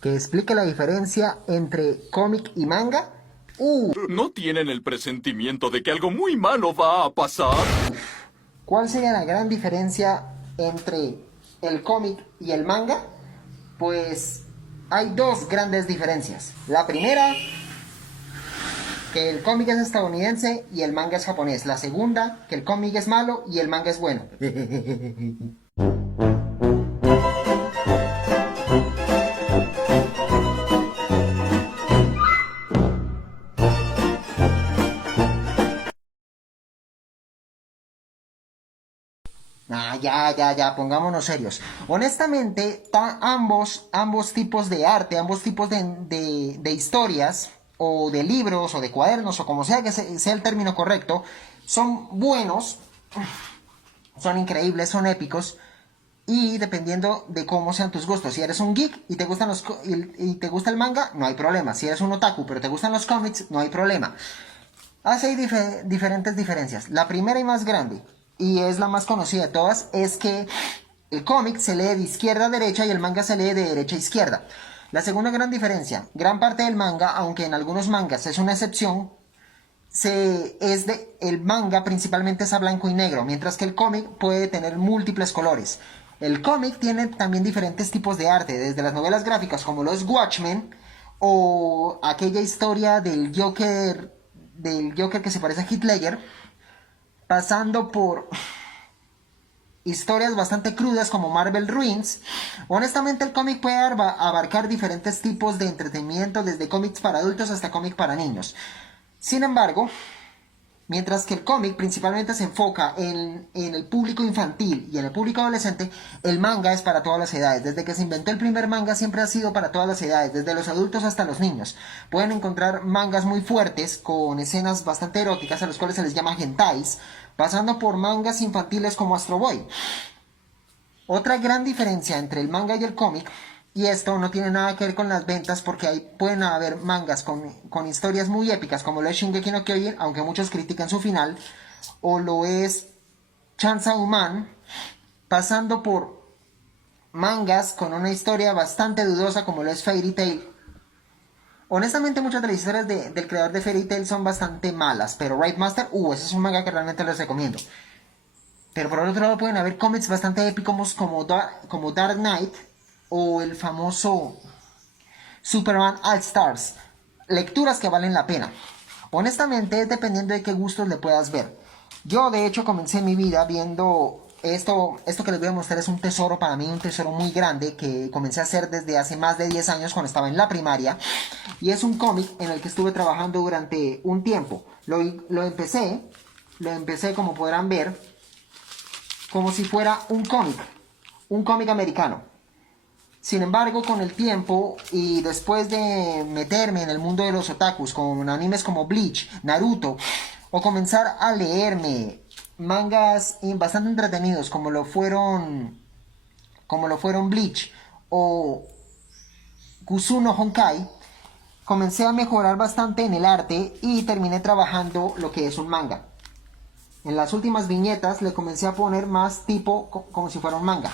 que explique la diferencia entre cómic y manga. ¿No tienen el presentimiento de que algo muy malo va a pasar? ¿Cuál sería la gran diferencia entre el cómic y el manga? Pues hay dos grandes diferencias. La primera, que el cómic es estadounidense y el manga es japonés. La segunda, que el cómic es malo y el manga es bueno. Ya, pongámonos serios. Honestamente, ambos tipos de arte, ambos tipos de historias, o de libros, o de cuadernos, o como sea que sea el término correcto, son buenos, son increíbles, son épicos, y dependiendo de cómo sean tus gustos. Si eres un geek y te gustan y te gusta el manga, no hay problema. Si eres un otaku pero te gustan los cómics, no hay problema. Hay diferentes diferencias. La primera y más grande, y es la más conocida de todas, es que el cómic se lee de izquierda a derecha y el manga se lee de derecha a izquierda. La segunda gran diferencia, gran parte del manga, aunque en algunos mangas es una excepción, el manga principalmente es a blanco y negro, mientras que el cómic puede tener múltiples colores. El cómic tiene también diferentes tipos de arte, desde las novelas gráficas como los Watchmen, o aquella historia del Joker que se parece a Heath Ledger, pasando por historias bastante crudas como Marvel Ruins. Honestamente, el cómic puede abarcar diferentes tipos de entretenimiento, desde cómics para adultos hasta cómics para niños. Sin embargo, mientras que el cómic principalmente se enfoca en el público infantil y en el público adolescente, el manga es para todas las edades. Desde que se inventó el primer manga siempre ha sido para todas las edades, desde los adultos hasta los niños. Pueden encontrar mangas muy fuertes, con escenas bastante eróticas, a los cuales se les llama hentais, pasando por mangas infantiles como Astro Boy. Otra gran diferencia entre el manga y el cómic, y esto no tiene nada que ver con las ventas, porque pueden haber mangas con historias muy épicas, como lo es Shingeki no Kyojin, aunque muchos critican su final, o lo es Chainsaw Man, pasando por mangas con una historia bastante dudosa, como lo es Fairy Tail. Honestamente, muchas de las historias del creador de Fairy Tail son bastante malas, pero Raid Master, ese es un manga que realmente les recomiendo. Pero por el otro lado pueden haber cómics bastante épicos como Dark Knight, o el famoso Superman All Stars. Lecturas que valen la pena. Honestamente, es dependiendo de qué gustos le puedas ver. Yo, de hecho, comencé mi vida viendo esto que les voy a mostrar. Es un tesoro para mí, un tesoro muy grande, que comencé a hacer desde hace más de 10 años, cuando estaba en la primaria. Y es un cómic en el que estuve trabajando durante un tiempo. Lo empecé, como podrán ver, como si fuera un cómic americano. Sin embargo, con el tiempo y después de meterme en el mundo de los otakus con animes como Bleach, Naruto, o comenzar a leerme mangas bastante entretenidos como lo fueron Bleach o Kusuno Honkai, comencé a mejorar bastante en el arte y terminé trabajando lo que es un manga. En las últimas viñetas le comencé a poner más tipo como si fuera un manga.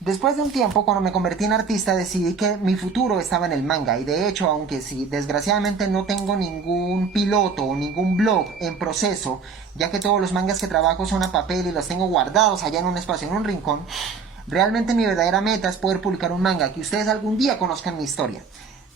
Después de un tiempo, cuando me convertí en artista, decidí que mi futuro estaba en el manga. Y de hecho, aunque sí, desgraciadamente no tengo ningún piloto o ningún blog en proceso, ya que todos los mangas que trabajo son a papel y los tengo guardados allá en un espacio, en un rincón, realmente mi verdadera meta es poder publicar un manga, que ustedes algún día conozcan mi historia.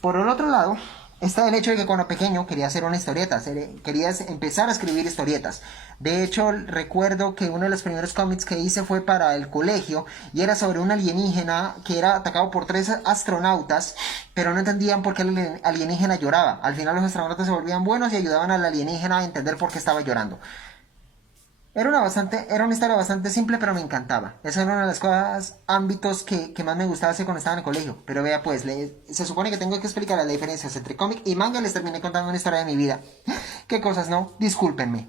Por el otro lado, está el hecho de que cuando pequeño quería hacer una historieta, quería empezar a escribir historietas. De hecho, recuerdo que uno de los primeros cómics que hice fue para el colegio, y era sobre un alienígena que era atacado por 3 astronautas, pero no entendían por qué el alienígena lloraba. Al final los astronautas se volvían buenos y ayudaban al alienígena a entender por qué estaba llorando. Era una historia bastante simple, pero me encantaba. Esa era una de las cosas, ámbitos que más me gustaba hacer cuando estaba en el colegio. Pero vea pues, se supone que tengo que explicar las diferencias entre cómic y manga, y les terminé contando una historia de mi vida. ¿Qué cosas no? Discúlpenme.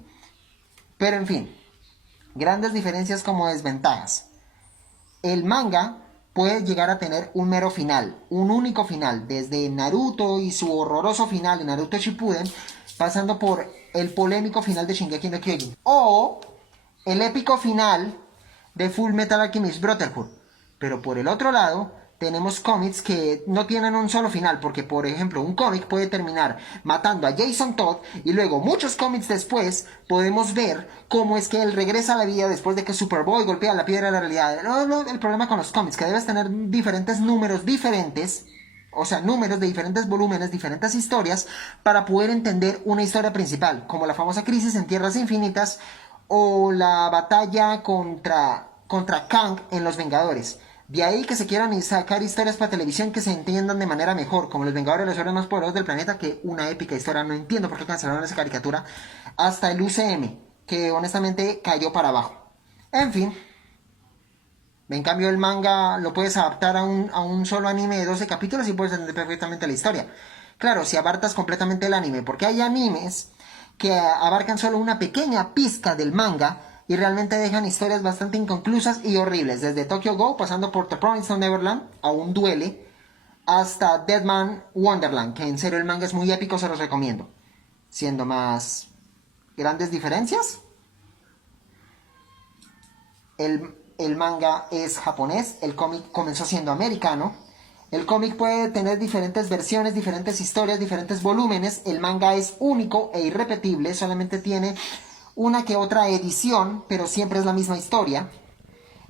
Pero en fin, grandes diferencias como desventajas. El manga puede llegar a tener un mero final, un único final, desde Naruto y su horroroso final en Naruto Shippuden, pasando por el polémico final de Shingeki no Kyojin, o el épico final de Full Metal Alchemist Brotherhood. Pero por el otro lado, tenemos cómics que no tienen un solo final, porque por ejemplo un cómic puede terminar matando a Jason Todd y luego muchos cómics después podemos ver cómo es que él regresa a la vida después de que Superboy golpea la piedra de la realidad. El problema con los cómics, que debes tener diferentes números diferentes, o sea, números de diferentes volúmenes, diferentes historias, para poder entender una historia principal, como la famosa Crisis en Tierras Infinitas o la batalla contra Kang en Los Vengadores. De ahí que se quieran sacar historias para televisión que se entiendan de manera mejor, como Los Vengadores, los héroes más poderosos del planeta, que una épica historia, no entiendo por qué cancelaron esa caricatura, hasta el UCM, que honestamente cayó para abajo. En fin, en cambio el manga lo puedes adaptar a un solo anime de 12 capítulos y puedes entender perfectamente la historia. Claro, si abarcas completamente el anime, porque hay animes que abarcan solo una pequeña pizca del manga y realmente dejan historias bastante inconclusas y horribles, desde Tokyo Go, pasando por The Promised Neverland, aún duele, hasta Deadman Wonderland, que en serio el manga es muy épico, se los recomiendo. Siendo más grandes diferencias, el manga es japonés, el cómic comenzó siendo americano. El cómic puede tener diferentes versiones, diferentes historias, diferentes volúmenes. El manga es único e irrepetible, solamente tiene una que otra edición, pero siempre es la misma historia.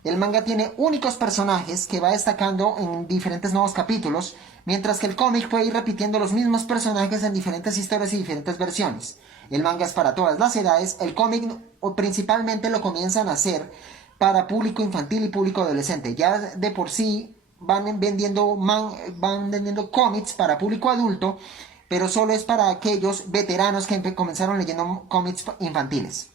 El manga tiene únicos personajes que va destacando en diferentes nuevos capítulos, mientras que el cómic puede ir repitiendo los mismos personajes en diferentes historias y diferentes versiones. El manga es para todas las edades, el cómic principalmente lo comienzan a hacer para público infantil y público adolescente. Ya de por sí van vendiendo cómics para público adulto, pero solo es para aquellos veteranos que comenzaron leyendo cómics infantiles.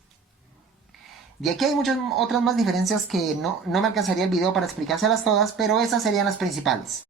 Y aquí hay muchas otras más diferencias que no me alcanzaría el video para explicárselas todas, pero esas serían las principales.